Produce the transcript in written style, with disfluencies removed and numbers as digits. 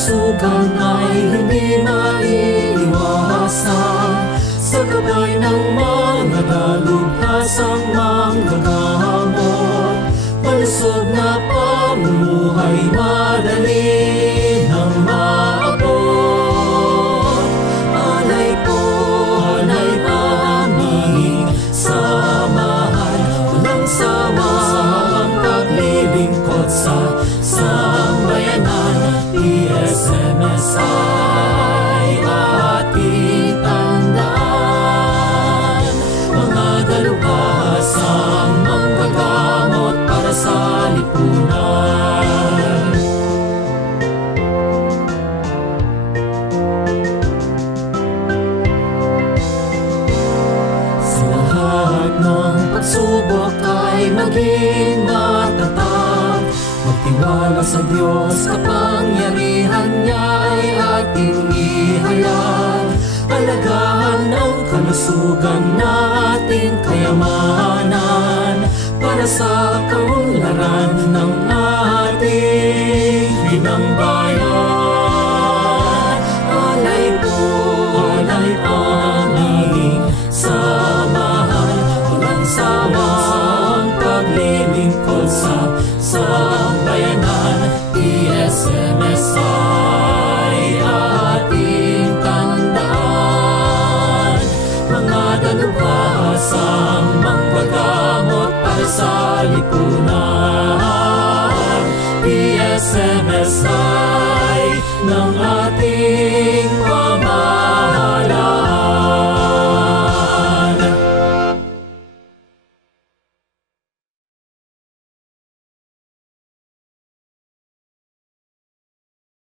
kalusugan ay hindi maiiwasan. Sa gabay ng mga dalubhasang manggagamot, malusog na pamumuhay madali nang maabot. Alay po, alay aming samahan, walang sawa ang paglilingkod sa sambayanan. PSMS ay ating tandaan, mga dalubhasang manggagamot para sa lipunan. Sa lahat ng pagsubok ay maging matatag, magtiwala sa Diyos, kapangyarihan niya ay ating ihayag. Alagaan ang kalusugan nating kayamanan para sa kaunlaran ng ating binangbayan. Alay po, alay aming samahan, walang sawa ang paglilingkod sa sambayanan. PSMS ay ating tandaan, mga dalubhasang manggagamot para sa lipunan.